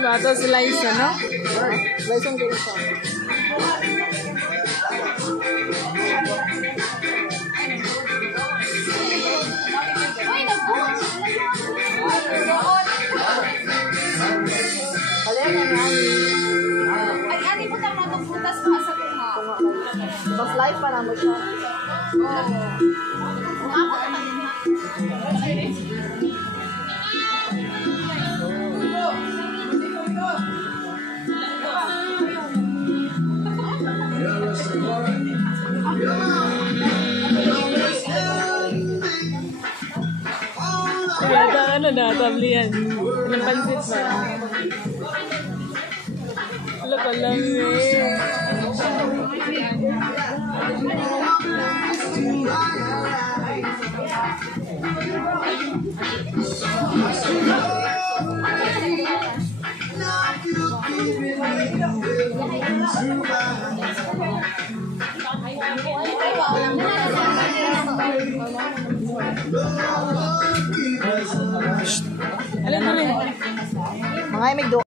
ba? Ito si Liza, no? Liza ang ganito. Ay, ani po tama itong putas mo sa tuha. Mas live pa naman siya. Umabot naman din ha. Kaya ano na, tablihan. Yung pansit ba? Wala ka lang eh. Alin mo rin? Mga imig do.